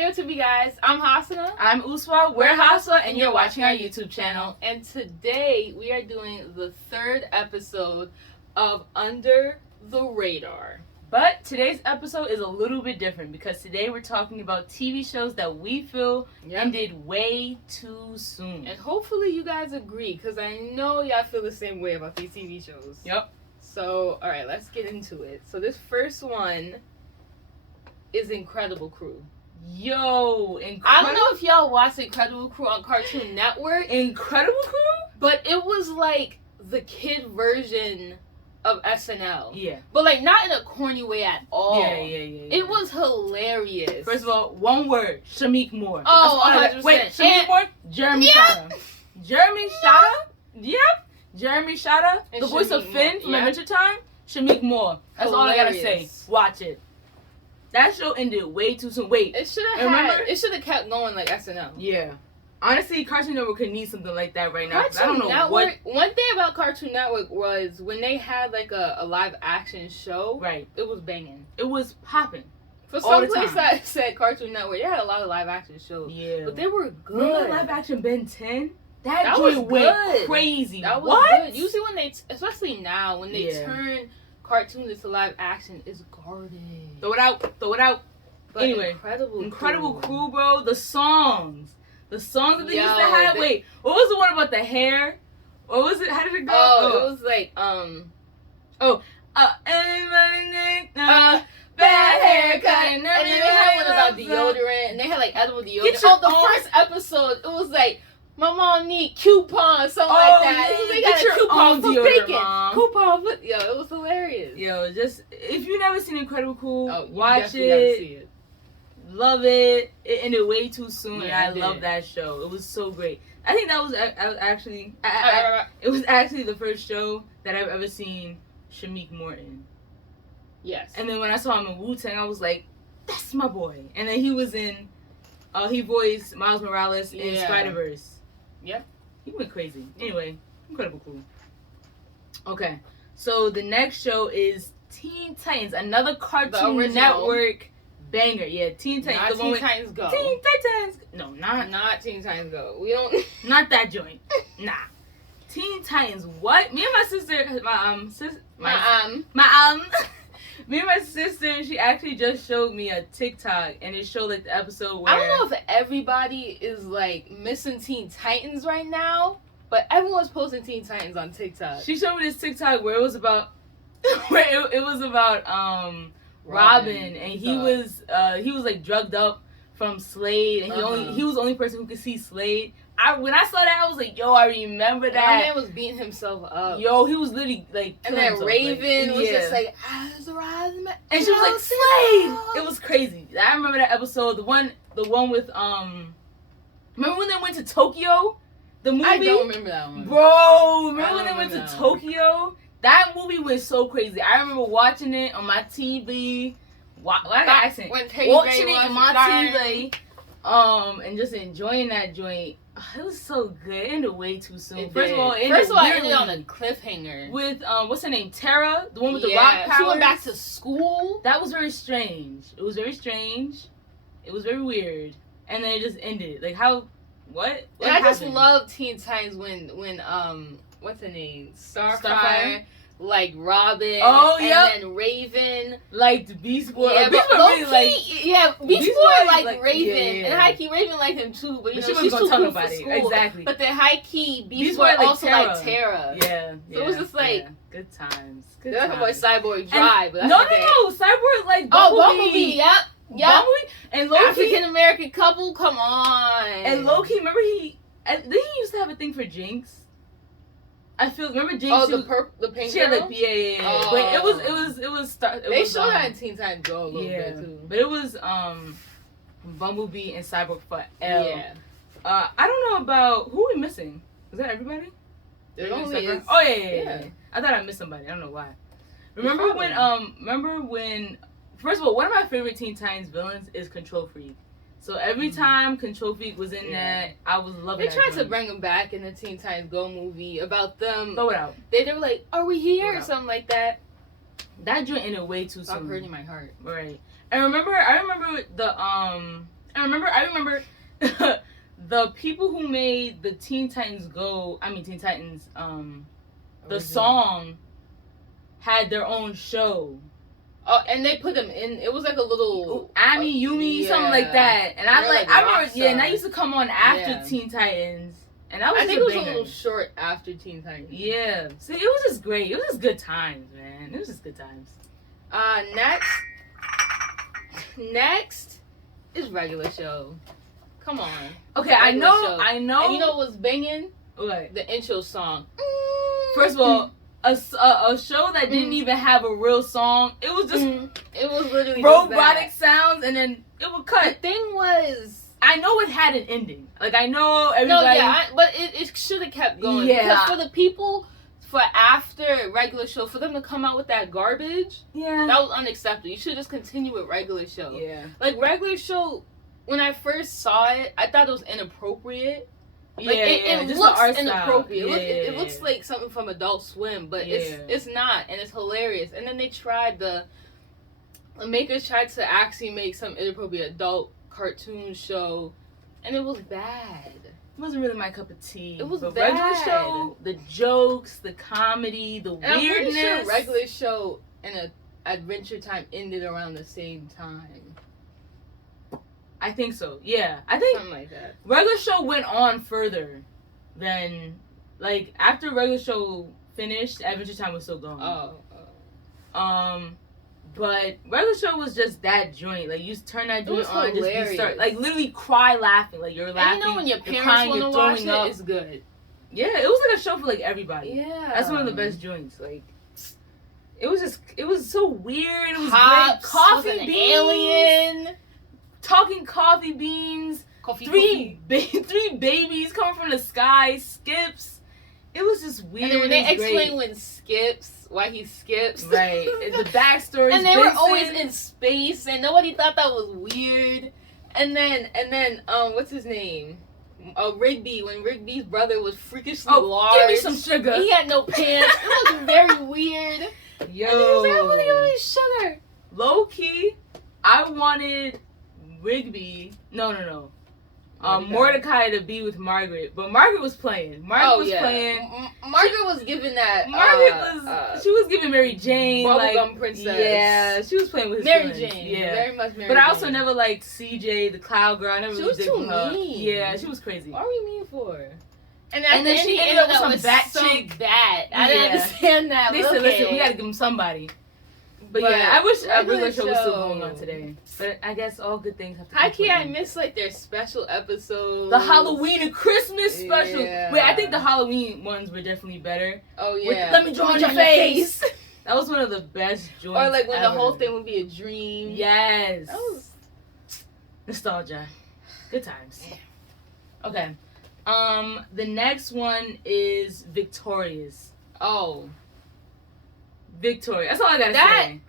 Hey, what's up, you guys? I'm Haswaa. I'm Uswa. We're Haswaa, and you're watching our YouTube channel. And today we are doing the third episode of Under the Radar. But today's episode is a little bit different because today we're talking about TV shows that we feel ended way too soon. And hopefully you guys agree, because I know y'all feel the same way about these TV shows. Yep. So, alright, let's get into it. So this first one is Incredible Crew. Yo, I don't know if y'all watched Incredible Crew on Cartoon Network. Incredible Crew? But it was like the kid version of SNL. Yeah. But like not in a corny way at all. Yeah. It was hilarious. First of all, one word, Shameik Moore. Oh, 100%. Wait, Shameik Moore? Jeremy Shada. Jeremy Shada? Yep. Jeremy Shada, the voice of Finn from Adventure Time. Shameik Moore. That's all I gotta say. Watch it. That show ended way too soon. Wait, it should have kept going like SNL. Yeah. Honestly, Cartoon Network could need something like that right now. Cartoon I don't know Network, one thing about Cartoon Network was when they had like a live action show, right? It was banging. It was popping. For some place that said Cartoon Network, they had a lot of live action shows. Yeah. But they were good. Remember live action Ben 10? That joint went crazy. That was good. Usually when they, especially now, when they turn cartoons into live action, it's garbage. Throw it out. But anyway, Incredible Crew, bro. The songs that they used to have. Wait, what was the one about the hair? What was it? How did it go? Oh, it was like bad haircut. And then they had one about deodorant, and they had like edible deodorant. The first episode, it was like, my mom need coupons, something like that. Yeah, they got a coupon for bacon. Mom. Coupon for, it was hilarious. Yo, just, if you've never seen Incredible Crew, watch it. Gotta see it. Love it. It ended way too soon, and I love that show. It was so great. I think that was actually, it was actually the first show that I've ever seen Shameik Moore in. Yes. And then when I saw him in Wu-Tang, I was like, that's my boy. And then he was in, he voiced Miles Morales in Spider-Verse. Yep. He went crazy. Anyway, Incredible Crew. Okay. So the next show is Teen Titans, another Cartoon Network banger. Yeah, Teen Titans. Not Teen Titans Go. Teen Titans. No, not Teen Titans Go. We don't. Not that joint. Nah. Teen Titans. What? Me and my sister, me and my sister, she actually just showed me a TikTok, and it showed like the episode where, I don't know if everybody is like missing Teen Titans right now, but everyone's posting Teen Titans on TikTok. She showed me this TikTok where it was about Robin, and he was like drugged up from Slade, and he was the only person who could see Slade. When I saw that, I was like, yo, I remember that. That man was beating himself up. Yo, he was literally like, and then Raven was just like, and she was like, Slade. It was crazy. I remember that episode. The one with remember when they went to Tokyo? The movie. I don't remember that one, bro. Remember when they went to Tokyo? That movie went so crazy. I remember watching it on my TV. Watching it on my TV. And just enjoying that joint. It was so good. It ended way too soon. First of all, it ended on a cliffhanger. With, what's her name? Tara? The one with the rock powers? She went back to school? That was very strange. It was very strange. It was very weird. And then it just ended. Like, how, what I just love Teen Titans when what's her name? Starfire. Like Robin, and then Raven, like the Beast Boy. Yeah, Beast Boy really Beast Boy like Raven, and high key Raven liked him too. But she she's too cool for school. Exactly. But then high key Beast Boy also liked Tara. Yeah. So it was just like good times. Good times. Like Cyborg Drive. No. Cyborg like Bumblebee. Bumblebee. Yep. Bumblebee and Loki. African American couple. Come on. And Loki, remember he used to have a thing for Jinx. Remember Jinx? Oh, the pink girl? Like, yeah. But it was. They showed her in Teen Titans Go a little bit too. But it was Bumblebee and Cyborg forever. Yeah. I don't know about who we missing. Is that everybody? There only is. Oh yeah. I thought I missed somebody. I don't know why. Remember when? First of all, one of my favorite Teen Titans villains is Control Freak. So every time Control Freak was in that, I was loving it. They tried to bring him back in the Teen Titans Go movie about them. Throw it out. They were like, are we here? Or something like that. That joint ended way too soon. Stop hurting my heart. Right. And I remember the I remember the people who made the Teen Titans the song had their own show. Oh, and they put them in. It was like a little Ami, Yumi, something like that. And I remember, and that used to come on after Teen Titans. And that was I think it was a little short after Teen Titans. Yeah. See, it was just great. It was just good times, man. It was just good times. Next is regular show. Come on. Okay, I know. And you know what was banging? What? The intro song. First of all, a show that didn't even have a real song. It was just it was literally robotic sounds, and then it would cut. The thing was, I know it had an ending. Like, I know everybody. No, yeah, but it should have kept going. Yeah. Because for the people, for after regular show, for them to come out with that garbage, yeah, that was unacceptable. You should just continue with regular show. Yeah. Like, regular show, when I first saw it, I thought it was inappropriate. Like, it looks inappropriate. It looks like something from Adult Swim, but it's not, and it's hilarious. And then the makers tried to actually make some inappropriate adult cartoon show, and it was bad. It wasn't really my cup of tea. It was but bad. Regular show, the jokes, the comedy, the weirdness. I'm pretty sure regular show and Adventure Time ended around the same time. I think so. Yeah, I think something like that. Regular show went on further than, like, after regular show finished, Adventure Time was still going. But regular show was just that joint. Like, you turn that joint on, just you start, like, literally cry laughing. Like, you're laughing. And you know when your parents want to watch it, it's good. Yeah, it was like a show for, like, everybody. Yeah. That's one of the best joints. Like, it was so weird. It was Hops, great. Coffee beans. Alien. Talking coffee beans. Three babies coming from the sky. Skips. It was just weird. And then when they explain when Skips, why he skips. Right. The backstory. And they were always in space, and nobody thought that was weird. And then, what's his name? Rigby. When Rigby's brother was freakishly large. Give me some sugar. He had no pants. It was very weird. Yo. And he was like, I'm gonna give me sugar. Low key, I wanted Rigby. No. Mordecai to be with Margaret, but Margaret was playing. Margaret was giving that. She was giving Mary Jane, bubblegum princess. Yeah, she was playing with his Mary friends. Jane. Yeah, very much Mary. But Jane. I also never liked CJ, the cloud girl. I never. She was too mean. Yeah, she was crazy. What are we mean for? And then she ended up with some bat chick. Bad. I didn't understand that. They said, "Listen, we got to give him somebody." But yeah, I wish regular show was still going on today. But I guess all good things have to come. I miss like their special episodes. The Halloween and Christmas special. Yeah. Wait, I think the Halloween ones were definitely better. Oh yeah. Let me draw on your face. That was one of the best joints. Or like when ever. the whole thing would be a dream. Yes. That was nostalgia. Good times. Okay. The next one is Victorious. Oh. Victoria. That's all I gotta say.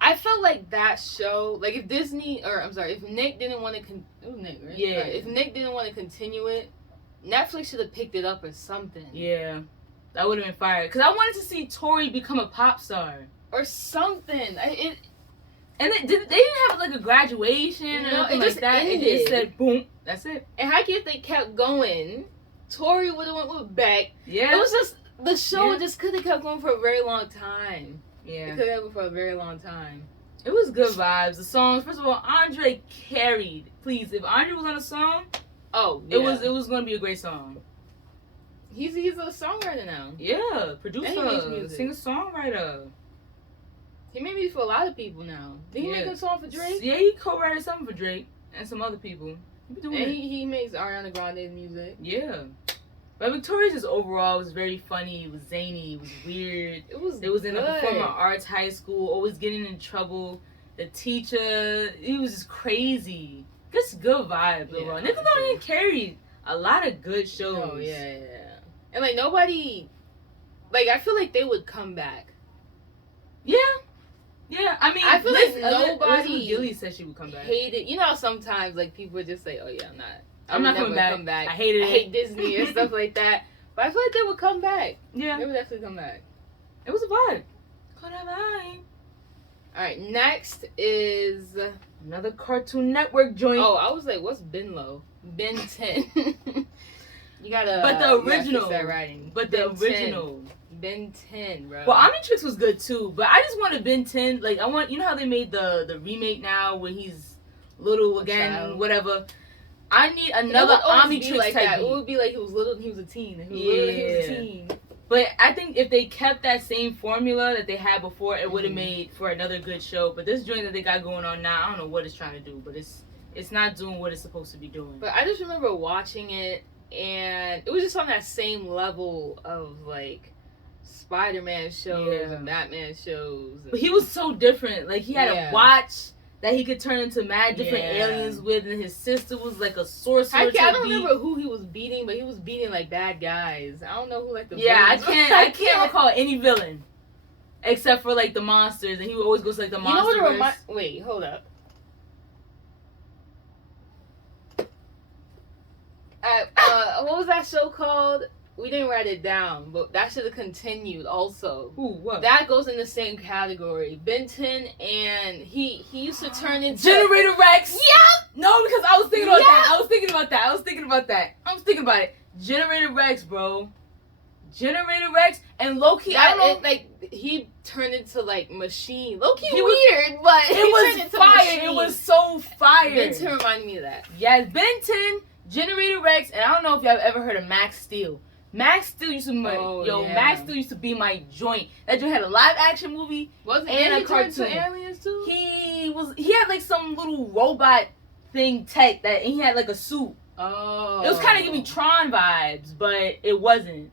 I felt like that show, like if if Nick didn't want to, it was Nick, right? Yeah. If Nick didn't want to continue it, Netflix should have picked it up or something. Yeah. That would have been fire. Because I wanted to see Tori become a pop star. Or something. They didn't have like a graduation or nothing like that. Ended. It just said, boom, that's it. And how if they kept going, Tori would have went with Beck. Yeah. It was just, the show just could have kept going for a very long time. Yeah. It could have gone for a very long time. It was good vibes. The songs, first of all, Andre carried. Please, if Andre was on a song, it was going to be a great song. He's a songwriter now. Yeah, producer, singer-songwriter. He made music for a lot of people now. Did he make a song for Drake? Yeah, he co-wrote something for Drake and some other people. He makes Ariana Grande music. Yeah. But Victoria's just overall was very funny. It was zany. It was weird. It was in a performing arts high school, always getting in trouble. The teacher, he was just crazy. Just good vibes overall. Nickelodeon carried a lot of good shows. Oh, yeah. And, like, nobody... Like, I feel like they would come back. Yeah. Yeah, I mean... I feel like nobody... Gilly said she would come back. Hated... You know how sometimes, like, people would just say, oh, yeah, I'm not coming back. I hate Disney and stuff like that. But I feel like they would come back. Yeah. They would definitely come back. It was a vibe. Caught a vibe. Alright, next is Another Cartoon Network joint. Oh, I was like, what's Benlo? Ben 10. You gotta. But the original. That writing. But the original. Ben 10, bro. Well, Omnitrix was good too, but I just wanted Ben 10. Like, I want, you know how they made the remake now where he's little again, whatever. I need another Omnitrix like type. It would be like he was little and he was a teen. And he was little and he was a teen. But I think if they kept that same formula that they had before, it would have made for another good show. But this joint that they got going on now, I don't know what it's trying to do, but it's not doing what it's supposed to be doing. But I just remember watching it, and it was just on that same level of like Spiderman shows and Batman shows. But he was so different. Like, he had a watch that he could turn into mad different aliens with, and his sister was like a sorcerer. I don't remember who he was beating, but he was beating like bad guys. I don't know who like the villains. I can't recall any villain except for like the monsters, and he would always go to like the monsters. You know what wait, hold up. What was that show called? We didn't write it down, but that should have continued also. Ooh, what? That goes in the same category. Benton, and he used to turn into... Generator Rex! Yep! No, because I was thinking about that. I was thinking about it. Generator Rex, bro. Generator Rex, and Loki, I don't know... like, he turned into, like, machine. Loki weird, but it was fire. Machine. It was so fire. Benton reminded me of that. Yes, Benton, Generator Rex, and I don't know if y'all have ever heard of Max Steel. Max Steel used to Max Steel used to be my joint. That joint had a live action movie and a cartoon. Aliens too? He had like some little robot thing tech and he had like a suit. Oh. It was kind of giving Tron vibes, but it wasn't.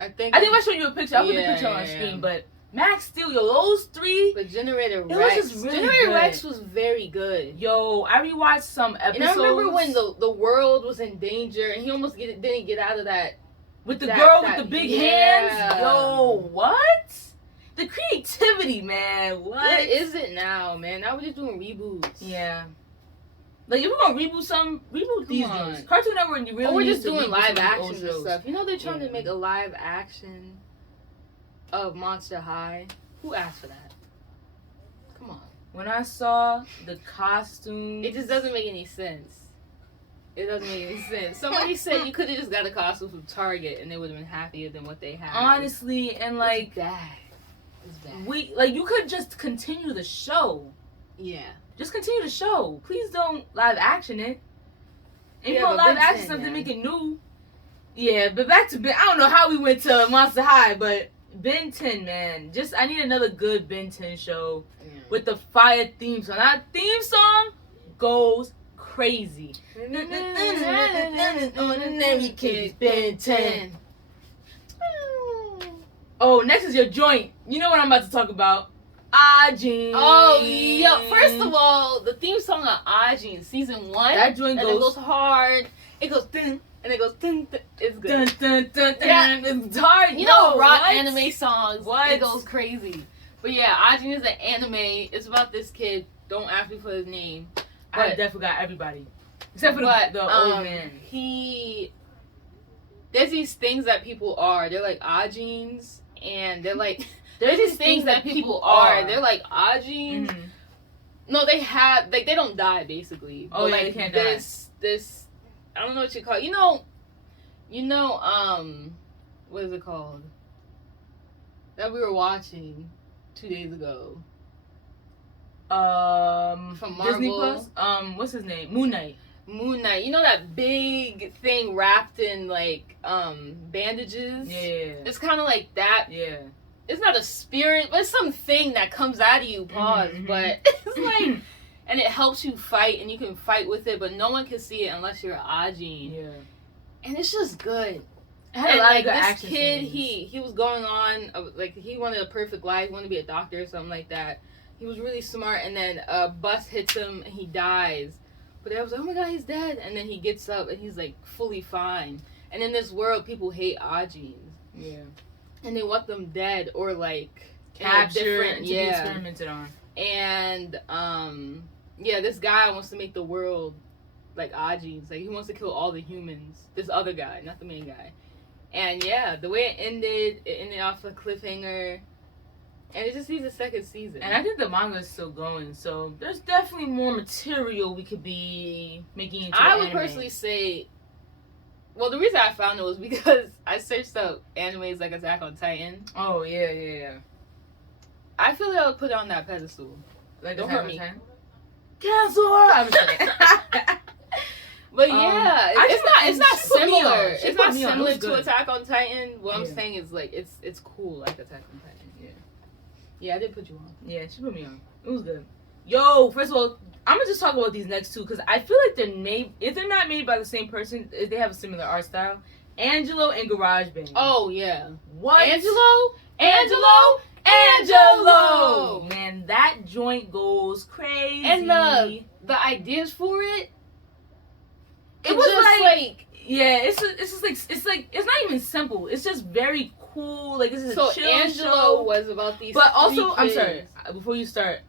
I think I showed you a picture. I'll put the picture on screen, but Max Steel, those three. But Generator Rex. It was just really Generator good. Rex was very good. Yo, I rewatched some episodes. And I remember when the world was in danger and he almost didn't get out of that. With the girl with the big hands? Yo, what? The creativity, man. What is it now, man? Now we're just doing reboots. Yeah. Like, if we're going to reboot these ones. Cartoon Network, you really or we're just doing live action and stuff. You know they're trying to make a live action of Monster High. Who asked for that? Come on. When I saw the costume... It just doesn't make any sense. It doesn't make any sense. Somebody said you could have just got a costume from Target and they would have been happier than what they had. Honestly, and like... It's bad. You could just continue the show. Yeah. Just continue the show. Please don't live action it. If you want live action something, make it new. Yeah, but back to Ben. I don't know how we went to Monster High, but Ben 10, man. I need another good Ben 10 show with the fire theme song. That theme song goes crazy. Ben 10. Oh, next is your joint. You know what I'm about to talk about. Ajin. Oh, yo. First of all, the theme song of Ajin, season 1. That joint goes hard. It goes dun, and it goes dun, dun. It's good. Dun, dun, dun, dun. It's hard. You know, rock anime songs. It goes crazy. But yeah, Ajin is an anime. It's about this kid. Don't ask me for his name. I definitely got everybody. Except for the old man. There's these things that people are. They're like Ajins. And they're like... There's these things that people are. They're like Ajins. Mm-hmm. No, they have... Like, they don't die, basically. Oh, yeah, they can't die. This... I don't know what you call it. You know, what is it called? That we were watching 2 days ago. From Marvel. Disney Plus? What's his name? Moon Knight. You know that big thing wrapped in, like, bandages? Yeah. It's kind of like that. Yeah. It's not a spirit, but it's something that comes out of you, but it's like, and it helps you fight, and you can fight with it, but no one can see it unless you're Ajin. Yeah. And it's just good. It had a lot of good this action kid, scenes. he was going on, like, he wanted a perfect life, he wanted to be a doctor or something like that. He was really smart, and then a bus hits him, and he dies. But I was like, oh my god, he's dead. And then he gets up, and he's, like, fully fine. And in this world, people hate Ajins. Yeah. And they want them dead or, like, captured and to be experimented on. And, this guy wants to make the world like Ajins. Like, he wants to kill all the humans. This other guy, not the main guy. And, yeah, the way it ended off a cliffhanger. And it just needs a second season. And I think the manga is still going, so there's definitely more material we could be making into I anime. would personally say, well, the reason I found it was because I searched up animes like Attack on Titan. Oh, yeah. I feel like I would put it on that pedestal. Like, don't hurt me. Cancel! I'm just kidding. But yeah, it's not similar. It's not similar to good. Attack on Titan. What I'm saying is like it's cool like Attack on Titan. Yeah, I did put you on. Yeah, she put me on. It was good. Yo, first of all, I'm gonna just talk about these next two because I feel like if they're not made by the same person, they have a similar art style. Angelo and Grojband. Oh yeah. What? Angelo. Man, that joint goes crazy. And the ideas for it. It was just like yeah, it's not even simple. It's just very cool. Like, this is a chill Angelo show. was about these. But also, kids. I'm sorry. Before you start,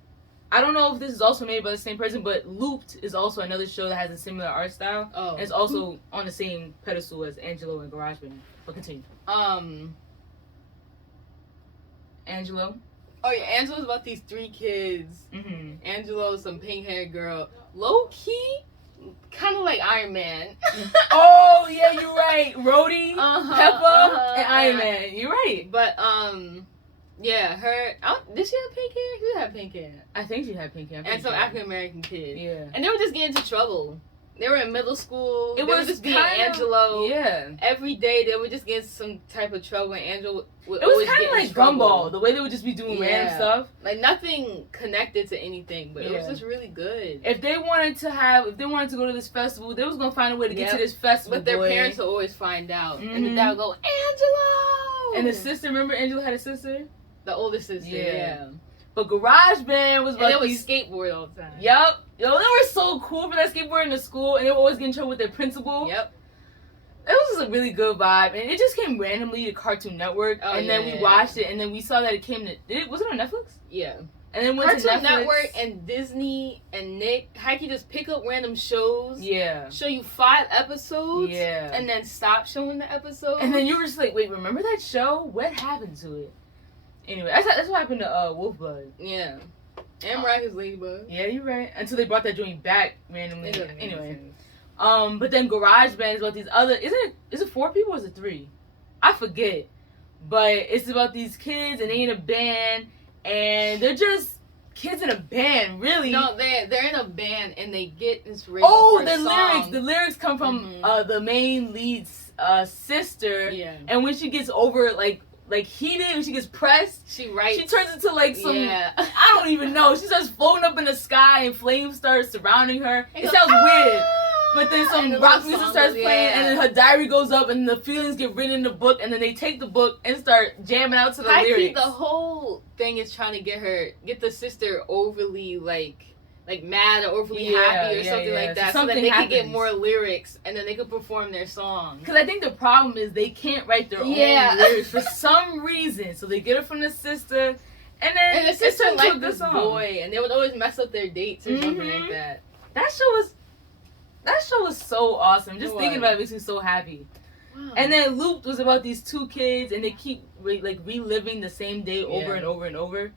I don't know if this is also made by the same person, but Looped is also another show that has a similar art style. Oh. And it's also on the same pedestal as Angelo and Grojband. But continue. Angelo. Oh yeah, Angelo's about these 3 kids. Mm-hmm. Angelo, some pink-haired girl. Low key. Kind of like Ironman. Oh yeah, you're right. Rhodey, Peppa, and Ironman. You're right. But yeah, did she have pink hair? She had pink hair. I think she had pink hair. And some African American kid. Yeah. And they were just getting into trouble. They were in middle school. It was just being Angelo. Yeah. Every day they would just get some type of trouble, and Angelo would it was kind of like Gumball, the way they would just be doing random stuff. Like nothing connected to anything, but it was just really good. If they wanted to go to this festival, they was gonna find a way to get to this festival. But their parents would always find out, and the dad would go, Angelo. And the sister, remember Angelo had a sister, the older sister. Yeah. But Grojband was about they would skateboard all the time. Yep. Yo, they were so cool for that skateboard in the school, and they were always getting in trouble with their principal. Yep. It was just a really good vibe, and it just came randomly to Cartoon Network, and then we watched it, and then we saw that it came to... Was it on Netflix? Yeah. And then went Cartoon to Netflix. Network and Disney and Nick, how you just pick up random shows, show you 5 episodes, and then stop showing the episodes. And then you were just like, wait, remember that show? What happened to it? Anyway, that's what happened to Wolf Blood. Yeah. And Miraculous Ladybug. Yeah, you're right. Until they brought that joint back randomly. Anyway. But then GarageBand is about these other... Is it 4 people or is it 3? I forget. But it's about these kids and they in a band. And they're just kids in a band, really. No, they're in a band and they get inspiration for a song. Lyrics. The lyrics come from the main lead's sister. Yeah. And when she gets over, like heated, when she gets pressed, she turns into like some I don't even know. She starts floating up in the sky and flames start surrounding her. It sounds weird. But then some rock music starts playing and then her diary goes up and the feelings get written in the book and then they take the book and start jamming out to the lyrics. The whole thing is trying to get the sister overly like mad or overly happy or something like that, so that they can get more lyrics and then they can perform their song. Because I think the problem is they can't write their own lyrics for some reason, so they get it from the sister, and the sister liked this boy, and they would always mess up their dates or something like that. That show was so awesome. Just thinking about it makes me so happy. Wow. And then Looped was about these 2 kids, and they keep reliving the same day over and over and over.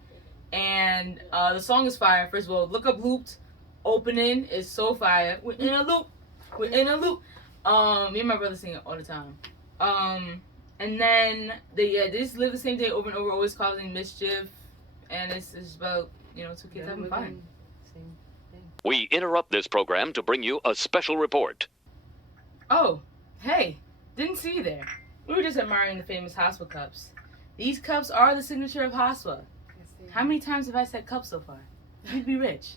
And the song is fire. First of all, look up Looped. Opening is so fire. We're in a loop. We're in a loop. Me and my brother sing it all the time. And then they just live the same day over and over, always causing mischief. And it's about 2 kids having fun. We interrupt this program to bring you a special report. Oh, hey, didn't see you there. We were just admiring the famous Haswaa cups. These cups are the signature of Haswaa. How many times have I said cups so far? You'd be rich.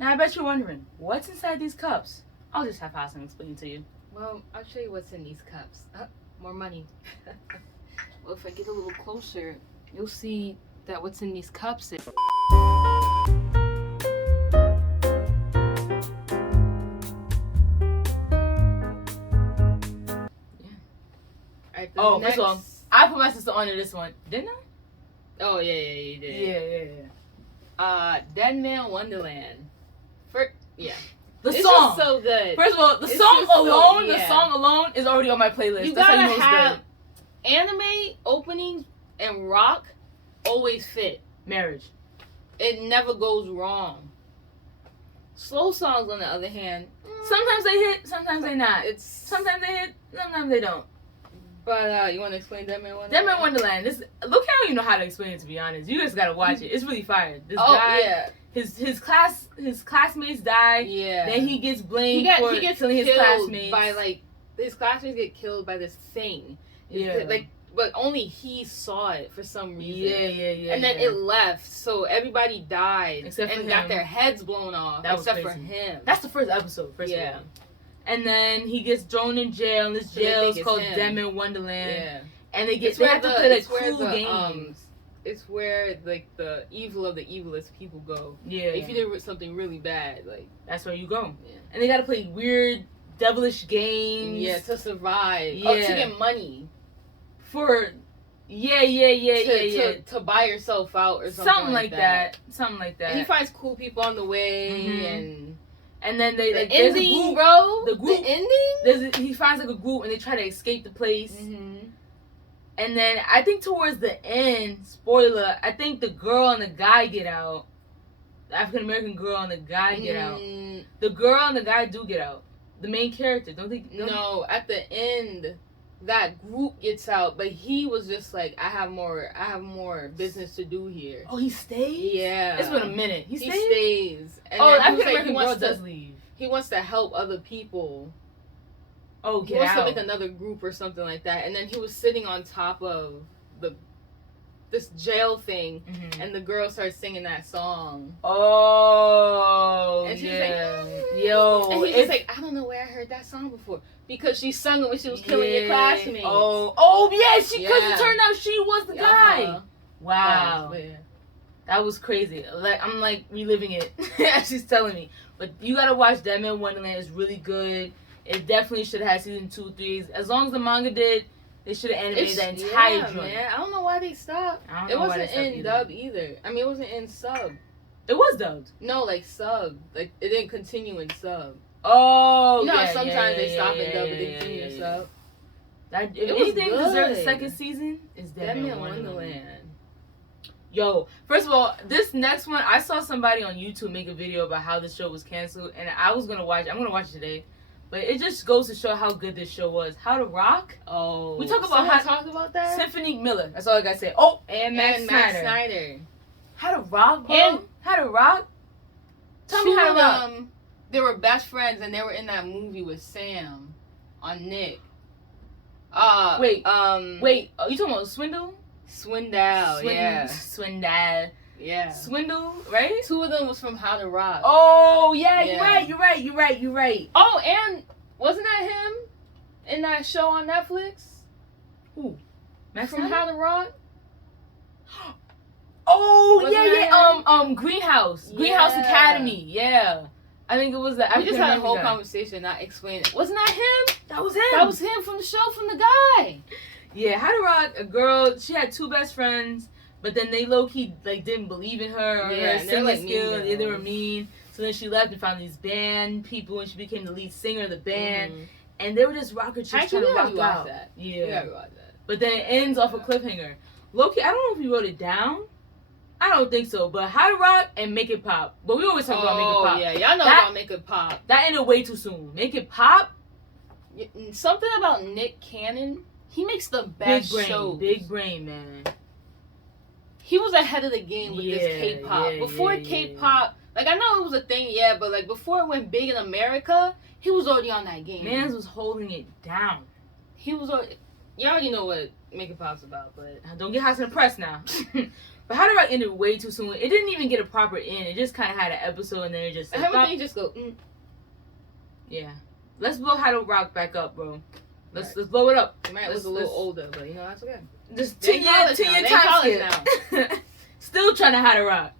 Now I bet you're wondering, what's inside these cups? I'll just have Hassan explain to you. Well, I'll show you what's in these cups. More money. Well, if I get a little closer, you'll see that what's in these cups is... Right, first of all, I put my sister onto this one, didn't I? Oh yeah, you did. Yeah. Deadman Wonderland. The it's song is so good. First of all, the song alone is already on my playlist. You gotta have anime openings and rock always fit. Marriage. It never goes wrong. Slow songs, on the other hand, sometimes they hit, sometimes they not. Sometimes they hit, sometimes they don't. But you want to explain Deadman Wonderland? Deadman Wonderland. Look, I don't even know how to explain it, to be honest. You guys gotta watch it. It's really fire. This guy, his classmates die. Yeah. Then he gets blamed for killing his classmates. His classmates get killed by this thing. Yeah. But only he saw it for some reason. Yeah. And then it left, so everybody died and got their heads blown off, except for him. That's the first episode. First one. And then he gets thrown in jail, and this jail is called Deadman Wonderland. Yeah. And they have to play cool games. It's where the evil of the evilest people go. Yeah. If you did something really bad, that's where you go. Yeah. And they got to play weird, devilish games. Yeah, to survive. Yeah. To get money. To buy yourself out or something like that. Something like that. And he finds cool people on the way, and then there's ending, a group, bro. The ending. He finds a group and they try to escape the place. And then I think towards the end, spoiler, I think the girl and the guy get out. The African American girl and the guy get out. The girl and the guy do get out. The main character, don't they? No, at the end, that group gets out, but he was just like, I have more business to do here. Oh, he stays? Yeah. It's been a minute. He stays. And the African American girl does leave. He wants to help other people. Oh, he wants to make another group or something like that. And then he was sitting on top of this jail thing, and the girl started singing that song. Oh, and she was like, yo. And he's just like, I don't know where I heard that song before. Because she sung it when she was killing your classmates. Oh, yeah, because it turned out she was the guy. Wow. That was crazy. I'm reliving it as she's telling me. But you gotta watch Deadman Wonderland. It's really good. It definitely should have had season 2, 3. As long as the manga did, they should have animated that entire joint. Man. I don't know why they stopped. It wasn't in dub either. I mean, it wasn't in sub. It was dubbed. No, sub. It didn't continue in sub. Oh, how sometimes they stop in dub, but they continue in sub. If anything deserves a second season, it's Deadman Wonderland. Yo, first of all, this next one, I saw somebody on YouTube make a video about how this show was canceled, and I was gonna watch it. I'm gonna watch it today. But it just goes to show how good this show was. How to Rock. Oh. We talk about that? Symphony Miller. That's all I gotta say. Oh, and Max Snyder. How to Rock, bro? How to Rock? Tell me how to Rock. They were best friends, and they were in that movie with Sam on Nick. Wait. Are you talking about Swindle? Swindle. Yeah. Swindle, right? 2 of them was from How to Rock. Oh, yeah. You're right. Oh, and wasn't that him in that show on Netflix? Who? Max from How to Rock? Oh, yeah. Greenhouse Academy. Yeah. I think it was that. We just had a whole conversation, not explain it. Wasn't that him? That was him. That was him from the show, from the guy. Yeah, How to Rock, a girl, she had 2 best friends, but then they low-key, didn't believe in her or her singing skills. Yeah, they were mean. So then she left and found these band people, and she became the lead singer of the band. And they were just rocker chicks trying to rock out. That. Yeah. You gotta watch that. But then it ends off a cliffhanger. Low-key, I don't know if he wrote it down. I don't think so, but How to Rock and Make It Pop. But we always talk about Make It Pop. Oh, yeah. Y'all know about Make It Pop. That ended way too soon. Make It Pop? Something about Nick Cannon. He makes the best shows. Big brain, man. He was ahead of the game with this K-pop. Before K-pop, I know it was a thing, but before it went big in America, he was already on that game. Mans was holding it down. He was already... You already know what Make It Pop's about, but... Don't get hot to the press now. But How to Rock ended way too soon. It didn't even get a proper end. It just kind of had an episode, and then it just... Everything just go... Yeah. Let's blow How to Rock back up, bro. Let's blow it up. It might look a little older, but that's okay. Just 10 year time skip. Still trying to How to Rock.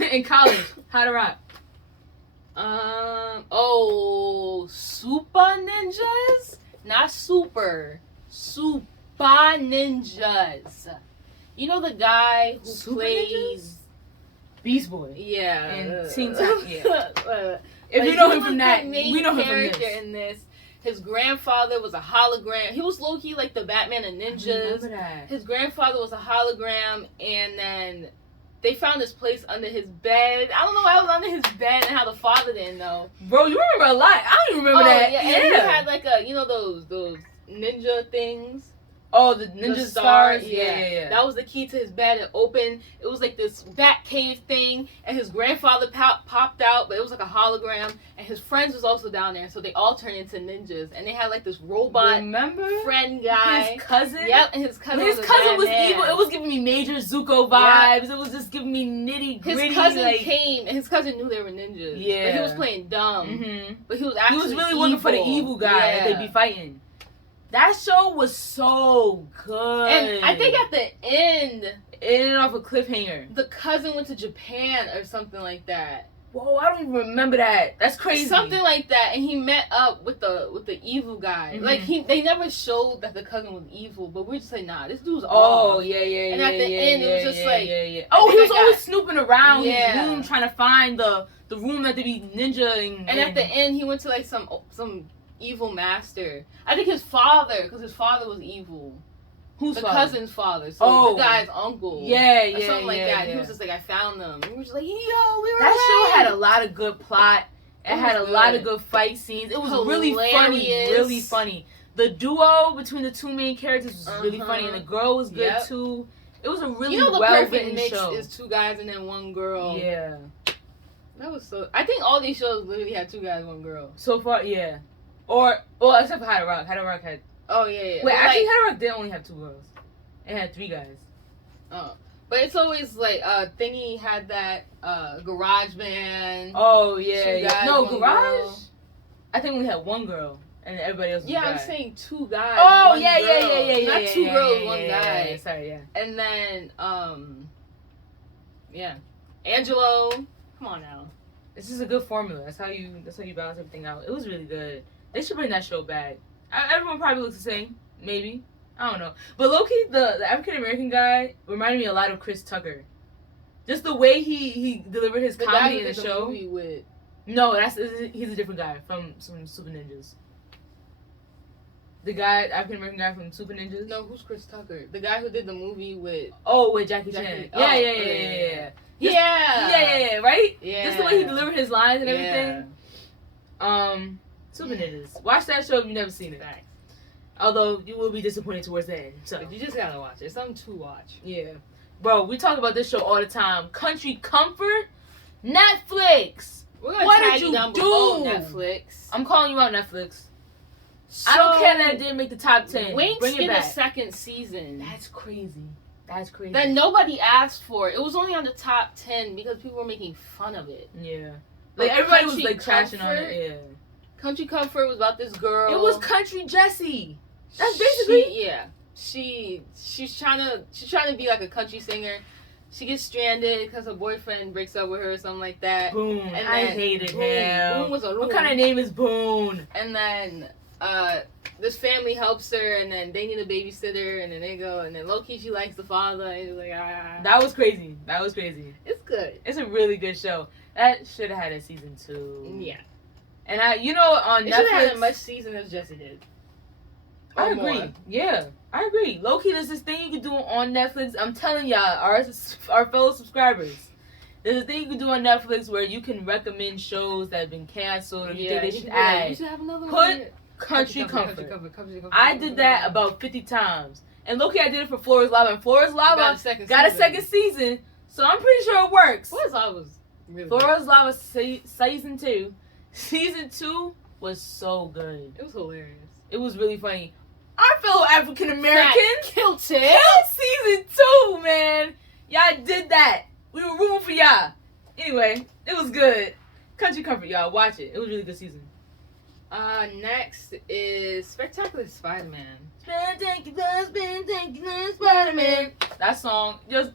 In college, How to Rock. Supah Ninjas? Not Super. Supah Ninjas. You know the guy who plays Beast Boy? Yeah. And Teen Titans. Yeah. If you know him from that, we know him from this. In this. His grandfather was a hologram. He was low-key like the Batman and Ninjas. I remember that. His grandfather was a hologram, and then they found this place under his bed. I don't know why it was under his bed and how the father didn't know. Bro, you remember a lot. I don't even remember that. Yeah. And he had like those ninja things. Oh, the ninja stars? Yeah. That was the key to his bed. It opened. It was like this bat cave thing, and his grandfather popped out, but it was like a hologram, and his friends was also down there, so they all turned into ninjas, and they had like this robot friend guy. His cousin? Yep, and his cousin was evil. It was giving me major Zuko vibes. Yep. It was just giving me nitty-gritty. His cousin came, and his cousin knew they were ninjas. Yeah. But he was playing dumb. Mm-hmm. But he was actually really evil. Looking for the evil guy that they'd be fighting. That show was so good. And I think at the end, it ended off a cliffhanger. The cousin went to Japan or something like that. Whoa, I don't even remember that. That's crazy. Something like that, and he met up with the evil guy. Mm-hmm. Like they never showed that the cousin was evil, but we're just like, nah, this dude's off. Oh yeah. And at the end, it was just Oh, he was always snooping around his room trying to find the room that they be ninja. And at the end, he went to like some evil master. I think his father, because his father was evil. Who's the father? Cousin's father. So the guy's uncle. Yeah. Something like that. Yeah. He was just like, I found them. And we were just like, yo, we were That show had a lot of good plot. It had a lot of good fight scenes. It was really funny. The duo between the two main characters was really funny, and the girl was good too. It was a really well-written show. Is two guys and then one girl. Yeah. That was so. I think all these shows literally had two guys, one girl. So far, yeah. Except for Howtorock. Howtorock had. Oh yeah. Wait, actually, Howtorock didn't only have two girls. It had three guys. Oh, but it's always like Thingy had that Grojband. Oh yeah. Guys, no Garage. Girl. I think we had one girl and everybody else was Yeah, guy. I'm saying two guys. Oh one yeah, girl. yeah. Not two girls, one guy. Yeah. Sorry, yeah. And then Angelo. Come on now. This is a good formula. That's how you balance everything out. It was really good. They should bring that show back. Everyone probably looks the same. Maybe. I don't know. But low-key, the African-American guy reminded me a lot of Chris Tucker. Just the way he delivered his comedy in the show. Movie with... No, he's a different guy from some Supah Ninjas. The guy, African-American guy from Supah Ninjas? No, who's Chris Tucker? The guy who did the movie with... Oh, with Jackie Chan. Yeah. Yeah, right? Yeah. Just the way he delivered his lines and everything. Supah Ninjas. Watch that show if you've never seen it. Thanks. Although you will be disappointed towards the end. So you just gotta watch it. It's something to watch. Yeah. Bro, we talk about this show all the time. Country Comfort? Netflix! We're gonna tag you down below, Netflix. I'm calling you out, Netflix. So, I don't care that it didn't make the top 10. Winx Bring it get back. a second season. That's crazy. That nobody asked for. It was only on the top 10 because people were making fun of it. Yeah. Like everybody was like trashing on it. Yeah. Country Comfort was about this girl. It was Country Jessie. That's basically She's trying to be like a country singer. She gets stranded because her boyfriend breaks up with her or something like that. Boone. And I hated him. Boone was a What kind of name is Boone? And then this family helps her, and then they need a babysitter, and then they go, and then low-key she likes the father, and he's like, That was crazy. It's good. It's a really good show. That should have had a season 2. Yeah. And on Netflix... It should have had as much season as Jessie did. I agree. More. Yeah, I agree. Low-key, there's this thing you can do on Netflix. I'm telling y'all, our fellow subscribers, there's a thing you can do on Netflix where you can recommend shows that have been canceled or you think they should add. You should have another one. Country Comfort. I did that about 50 times. And low-key, I did it for Flora's Lava. And Flora's Lava got a second season, so I'm pretty sure it works. Flora's Lava was really Flora's Lava season 2. Season 2 was so good. It was hilarious. It was really funny. Our fellow African Americans killed season 2, man. Y'all did that. We were rooting for y'all. Anyway, it was good. Country Comfort, y'all. Watch it. It was a really good season. Next is Spectacular Spiderman. Spectacular Spiderman. That song just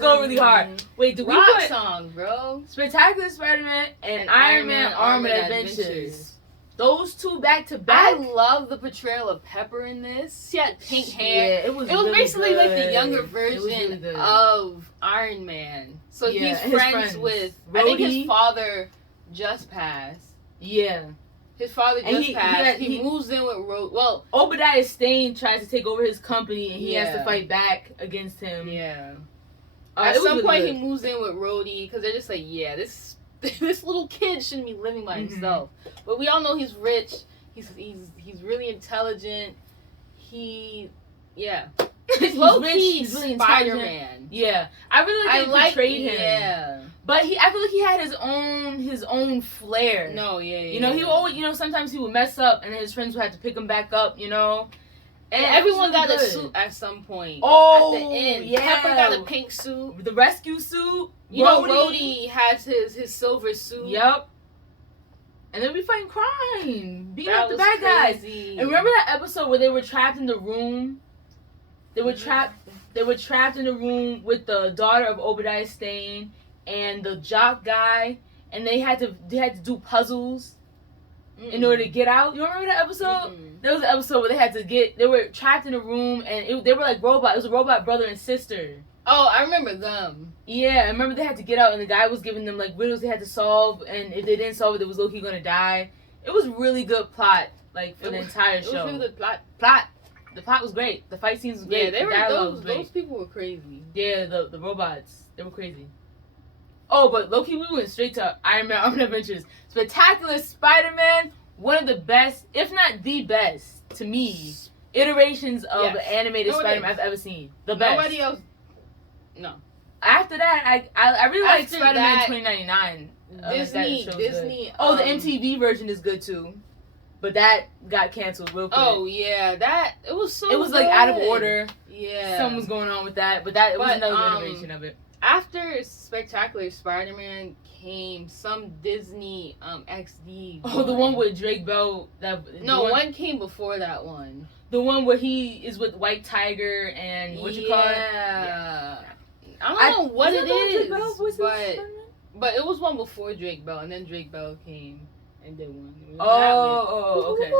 go really hard. Wait, do we put song, bro? Spectacular Spiderman and Ironman Armored Adventures. Those two back to back. I love the portrayal of Pepper in this. She had pink hair. Yeah, it was really basically good. like the younger version of Iron Man. So he's friends with Rhodey. I think his father just passed. Yeah. His father just passed. He moves in with Obadiah Stane tries to take over his company, and he has to fight back against him. Yeah. At some point, he moves in with Rhodey because they're just like, this little kid shouldn't be living by himself. But we all know he's rich. He's really intelligent. He's low-key Spider-Man. Yeah, I really like portrayed him. Yeah, but I feel like he had his own flair. No, yeah. You know, he always, sometimes he would mess up, and his friends would have to pick him back up. And everyone got a suit at some point. Oh, at the end. Yeah. Pepper got a pink suit. The rescue suit. Rhodey has his silver suit. Yep. And then we fighting crime, beating up the bad guys. And remember that episode where they were trapped in the room? They were trapped in the room with the daughter of Obadiah Stane and the jock guy, and they had to do puzzles in order to get out. You remember that episode? There was an episode where they were trapped in a room, and they were like robots. It was a robot brother and sister. Oh, I remember them. Yeah, I remember they had to get out, and the guy was giving them like riddles they had to solve, and if they didn't solve it, they was low-key gonna die. It was really good plot, for the entire show. It was really good plot. The plot was great. The fight scenes was great. Yeah, those people were crazy. Yeah, the robots, they were crazy. Oh, but low-key, we went straight to Ironman Adventures. Spectacular Spider-Man, one of the best, if not the best, to me, iterations of the animated Spider-Man I've ever seen. The best. Nobody else. No. After that, I really like Spider-Man 2099. Disney. The MTV version is good too, but that got canceled real quick. Oh yeah, it was so. It was good. out of order. Yeah, something was going on with that, but it was another iteration of it. After Spectacular Spider-Man came some Disney XD. Oh, the one with Drake Bell. One came before that one. The one where he is with White Tiger and what you call it? Yeah. I don't know what it is, but it was one before Drake Bell, and then Drake Bell came and did one. Okay.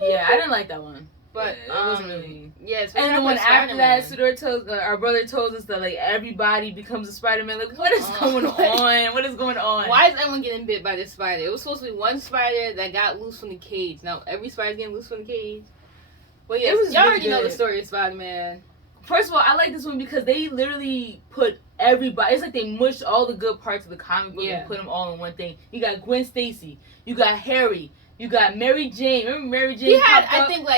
Yeah, I didn't like that one. But it wasn't really. Yes. And the one after that, our brother told us that everybody becomes a Spider-Man. What is going on? What is going on? Why is everyone getting bit by this spider? It was supposed to be one spider that got loose from the cage. Now every spider's getting loose from the cage. Well, yes, y'all already know the story of Spider-Man. First of all, I like this one because they literally put everybody. It's like they mushed all the good parts of the comic book and put them all in one thing. You got Gwen Stacy, you got Harry, you got Mary Jane. Remember Mary Jane? He had, I think,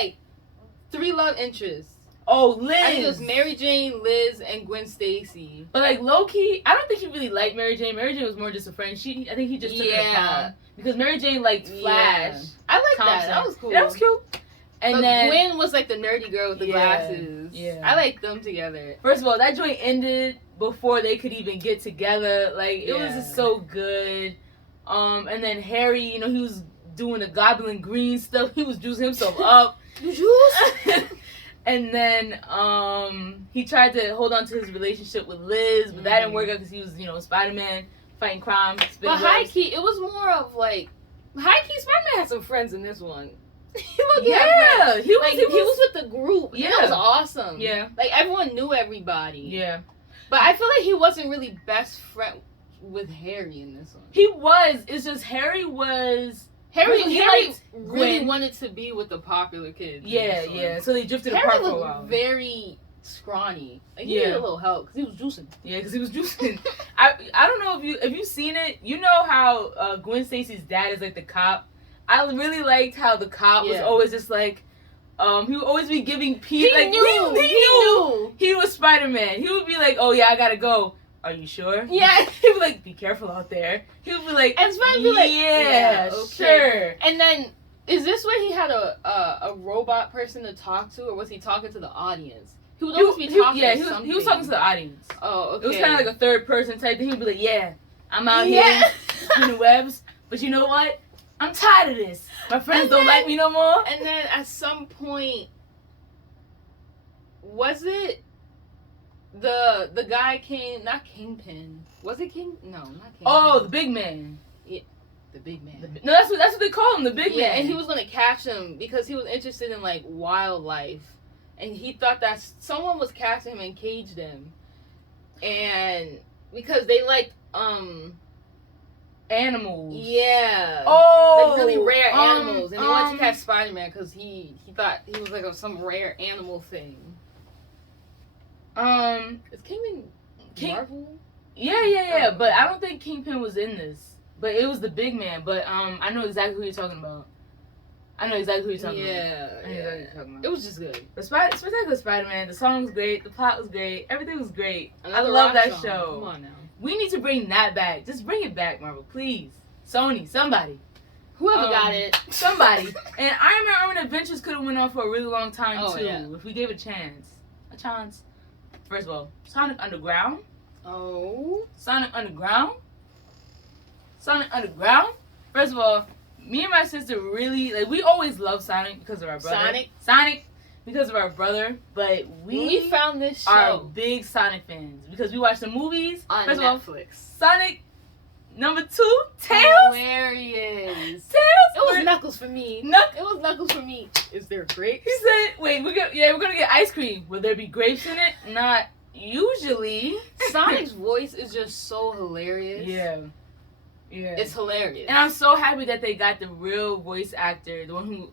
3 love interests. Oh, Liz. I think it was Mary Jane, Liz, and Gwen Stacy. But low key, I don't think he really liked Mary Jane. Mary Jane was more just a friend. I think he just took her palm because Mary Jane liked Flash. I like that. That was cool. That was cute. And then Gwen was the nerdy girl with the glasses. Yeah. I like them together. First of all, that joint ended before they could even get together. It was just so good. And then Harry, he was doing the Goblin Green stuff. He was juicing himself up. Juice? And then he tried to hold on to his relationship with Liz, but that didn't work out because he was, Spider-Man fighting crime. But high key, it was more of high key. Spider-Man had some friends in this one. He was with the group. Yeah, that was awesome. Yeah, everyone knew everybody. Yeah, but I feel like he wasn't really best friend with Harry in this one. He was. It's just Harry was. Harry really wanted to be with the popular kids. Yeah. So they drifted apart for a while. Harry looked very scrawny. He needed a little help because he was juicing. Yeah, because he was juicing. I don't know if you've seen it. You know how Gwen Stacy's dad is the cop. I really liked how the cop was always just he would always be giving Pete he knew he was Spider-Man. He would be like, "Oh yeah, I gotta go. Are you sure?" Yeah. He would be like, "Be careful out there." He would be like, and Spider-Man would be like, "Yeah, okay. Sure." And then is this where he had a robot person to talk to, or was he talking to the audience? He would always be talking. Yeah, he was talking to the audience. Oh, okay. It was kind of like a third person type thing. He would be like, "Yeah, I'm out here spinning webs, but you know what? I'm tired of this. My friends don't like me no more." And then at some point, was it the guy came? Not Kingpin. Was it King? No, not Kingpin. Oh, the big man. Yeah, the big man. No, that's what they call him, the big man. Yeah, and he was gonna catch him because he was interested in wildlife, and he thought that someone was catching him and caged him, and because they liked animals. Yeah. Oh. Like really rare animals. And he wanted to catch Spider-Man because he thought he was like some rare animal thing. Is Kingpin Marvel? Yeah. But I don't think Kingpin was in this. But it was the big man. But I know exactly who you're talking about. Yeah. It was just good. The Spectacular Spider-Man, the song was great, the plot was great, everything was great. Another I love that song. show. Come on now. We need to bring that back. Just bring it back, Marvel, please. Sony, somebody. Whoever got it. Somebody. And Ironman Adventures could have went on for a really long time, too, if we gave it a chance. First of all, Sonic Underground. Oh. Sonic Underground. First of all, me and my sister really, like, we always loved Sonic because of our brother. Sonic because of our brother, but we found this show are big Sonic fans because we watched the movies on First Netflix. Of all, Sonic number 2, Tails. Hilarious. Tails. It was Knuckles for me. It was Knuckles for me. Is there grapes? He said, "Wait, we're gonna get ice cream. Will there be grapes in it? Not usually." Sonic's voice is just so hilarious. Yeah. It's hilarious. And I'm so happy that they got the real voice actor, the one who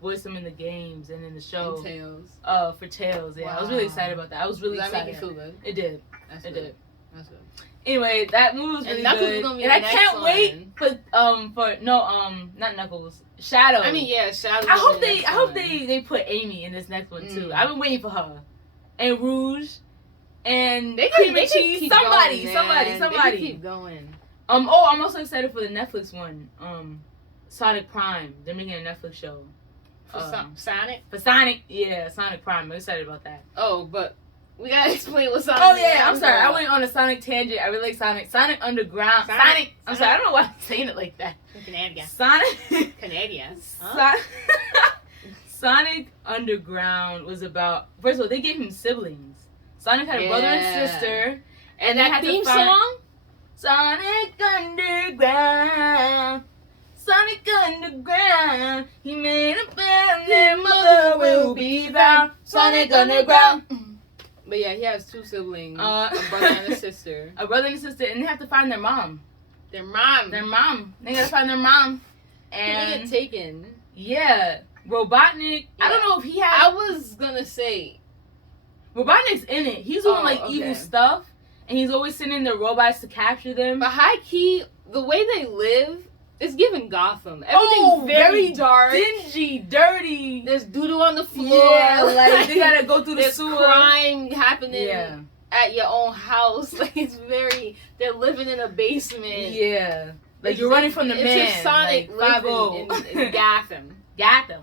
voiced him in the games and in the show. In Tails. For Tails, yeah. Wow. I was really excited about that. I was really excited. That make you feel good? It did. That's good. That's good. Anyway, that movie was really good. And I can't wait for not Knuckles. Shadow. I mean, yeah, Shadow. I hope they put Amy in this next one too. I've been waiting for her. And Rouge. And Cream and Cheese. Somebody. They keep going. I'm also excited for the Netflix one. Sonic Prime. They're making a Netflix show. For Sonic? For Sonic, yeah, Sonic Prime. I'm excited about that. Oh, but we gotta explain what Sonic is. Oh, yeah, I'm sorry. I went on a Sonic tangent. I really like Sonic. Sonic Underground. Sonic. I'm sorry, I don't know why I'm saying it like that. Canadian. Sonic. Canadian. Huh? Sonic Underground was about, first of all, they gave him siblings. Sonic had a brother and sister. And that theme song? Sonic Underground, Sonic Underground, he made a band and mother will be found, Sonic Underground. But yeah, he has 2 siblings, a brother and a sister. And they have to find their mom. Their mom. They gotta find their mom. And they get taken. Yeah. Robotnik, yeah. I don't know if he has... I was gonna say. Robotnik's in it. He's doing evil stuff. And he's always sending the robots to capture them. But high key, the way they live is giving Gotham. Everything's very dark, dingy, dirty. There's doo-doo on the floor. Yeah, like they gotta go through the sewer. There's crime happening at your own house. Like they're living in a basement. Yeah, like you're running from the man. It's just Sonic like, living in Gotham. Yeah.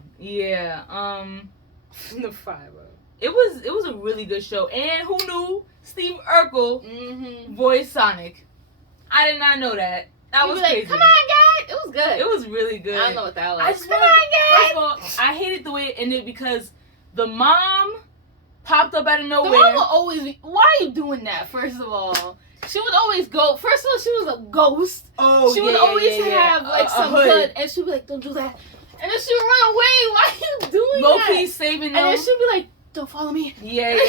The 5-0. It was a really good show. And who knew? Steve Urkel voiced Sonic. I did not know that. That was crazy. Come on, guys! It was good. It was really good. I don't know what that was. Come on, guys! First of all, I hated the way it ended because the mom popped up out of nowhere. The mom will always be... Why are you doing that, first of all? She would always go... First of all, she was a ghost. Oh, she would always have, like, some hood. And she'd be like, don't do that. And then she would run away. Why are you doing that? Low-key saving them. And then she'd be like, don't follow me. Yeah. And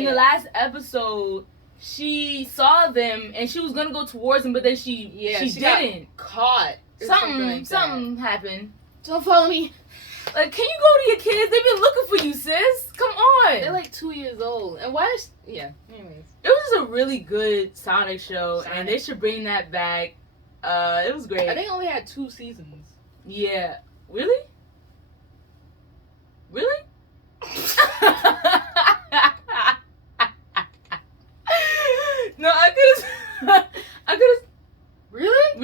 in the last episode, she saw them and she was gonna go towards them, but then she didn't. Got caught. Something happened. Don't follow me. Like, can you go to your kids? They've been looking for you, sis. Come on. They're like 2 years old. And why is anyways. It was just a really good Sonic show, and they should bring that back. It was great. I think it only had 2 seasons. Yeah. Really? No, I could. Really?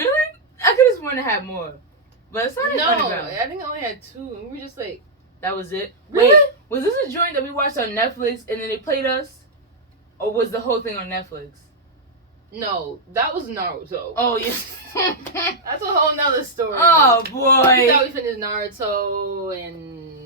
I could have sworn to have more. But Sonic Underground. I think I only had 2, and we were just like... That was it? Really? Wait, was this a joint that we watched on Netflix, and then they played us? Or was the whole thing on Netflix? No, that was Naruto. Oh, yes. That's a whole nother story. Oh, boy. We thought we finished Naruto, and...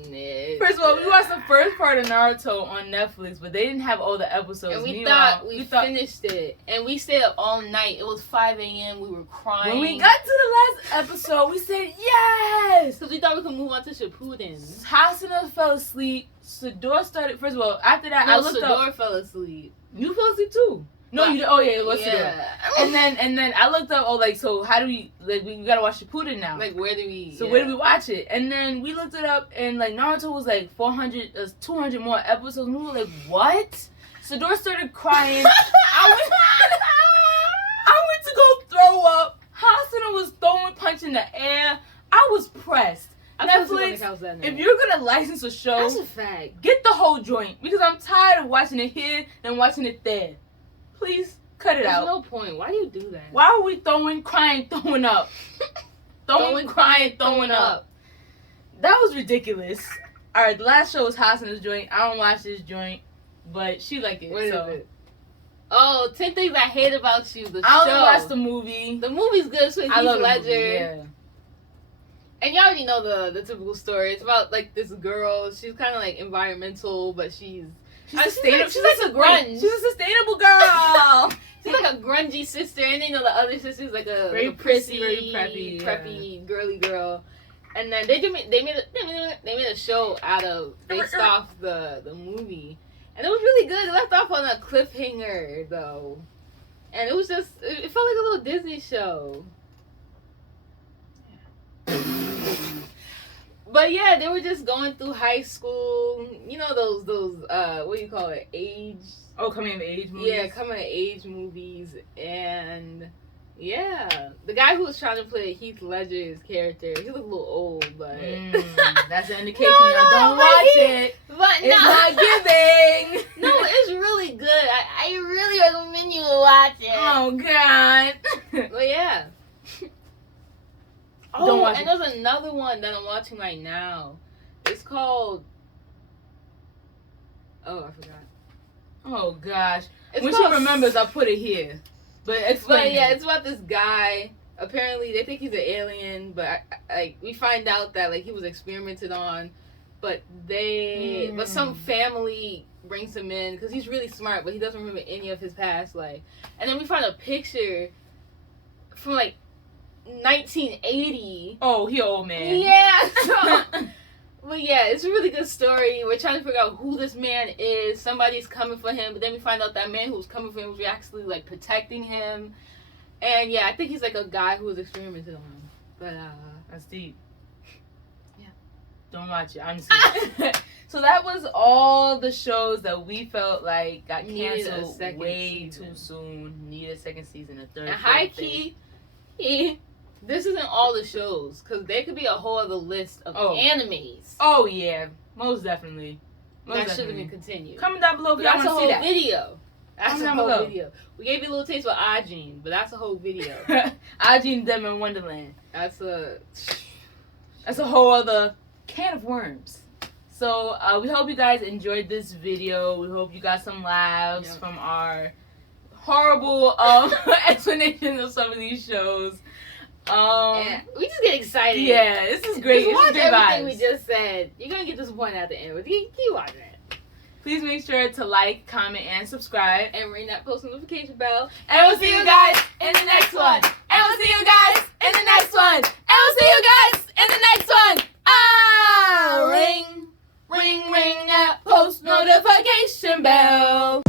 First of all, we watched the first part of Naruto on Netflix, but they didn't have all the episodes. And we thought we finished it. And we stayed up all night. It was 5 a.m. We were crying. When we got to the last episode, we said yes! Because we thought we could move on to Shippuden. Hasuna fell asleep. Sador started... First of all, after that, I looked up... Sador fell asleep. You fell asleep, too. No, you. Oh yeah, what's the And then I looked up. Oh, like so, how do we we gotta watch Shippuden now? Like where do we? So where do we watch it? And then we looked it up, and like Naruto was like 400, 200 more episodes. And we were like, what? Sador started crying. I went to go throw up. Hasuna was throwing punch in the air. I was pressed. Netflix, if you're gonna license a show, that's a fact. Get the whole joint because I'm tired of watching it here and watching it there. Please cut it out. There's no point. Why do you do that? Why are we crying, throwing up? Throwing, crying, throwing up. That was ridiculous. Alright, the last show was Hasuna's joint. I don't watch this joint, but she liked it. What is it? Oh, 10 Things I Hate About You, the show. I only watched the movie. The movie's good, so I love Heath Ledger. the movie, yeah. And you already know the typical story. It's about like this girl. She's kind of like environmental, but she's sustainable. She's like a grunge. She's a sustainable girl. She's like a grungy sister, and then you know the other sister's like a very prissy, very preppy, girly girl. And then they made a show based off the movie, and it was really good. It left off on a cliffhanger though, and it was just it felt like a little Disney show. But yeah, they were just going through high school. You know those what do you call it? Age. Oh, coming of age movies. Yeah, coming of age movies, and yeah, the guy who was trying to play Heath Ledger's character, he looked a little old, but that's an indication y'all don't watch it. But it's not giving. No, it's really good. I really recommend you watch it. Oh God. But yeah. Oh, and there's another one that I'm watching right now. It's called... Oh, I forgot. Oh, gosh. When she remembers, I'll put it here. But yeah, it's about this guy. Apparently, they think he's an alien, but we find out that like he was experimented on. But but some family brings him in because he's really smart, but he doesn't remember any of his past life. And then we find a picture from like 1980. Oh, he old man. Yeah. So, but yeah, it's a really good story. We're trying to figure out who this man is. Somebody's coming for him, but then we find out that man who was coming for him was actually like protecting him. And yeah, I think he's like a guy who was experimented on. But that's deep. Yeah. Don't watch it. I'm just kidding. So that was all the shows that we felt like got canceled way too soon. Need a second season, a third. And high key. This isn't all the shows, because there could be a whole other list of animes. Oh, yeah. Most definitely. That should have been continued. Comment down below if y'all want to see that. Video. That's a whole video. We gave you a little taste with Ajin, but that's a whole video. Ajin, Deadman Wonderland. That's a whole other can of worms. So, we hope you guys enjoyed this video. We hope you got some laughs from our horrible explanations of some of these shows. And we just get excited. Yeah, this is great. Just watch everything we just said. You're gonna get disappointed at the end, but keep watching it. Please make sure to like, comment, and subscribe, and ring that post notification bell. And we'll see you guys in the next one. And we'll see you guys in the next one. And we'll see you guys in the next one. Ring, ring, ring that post notification bell.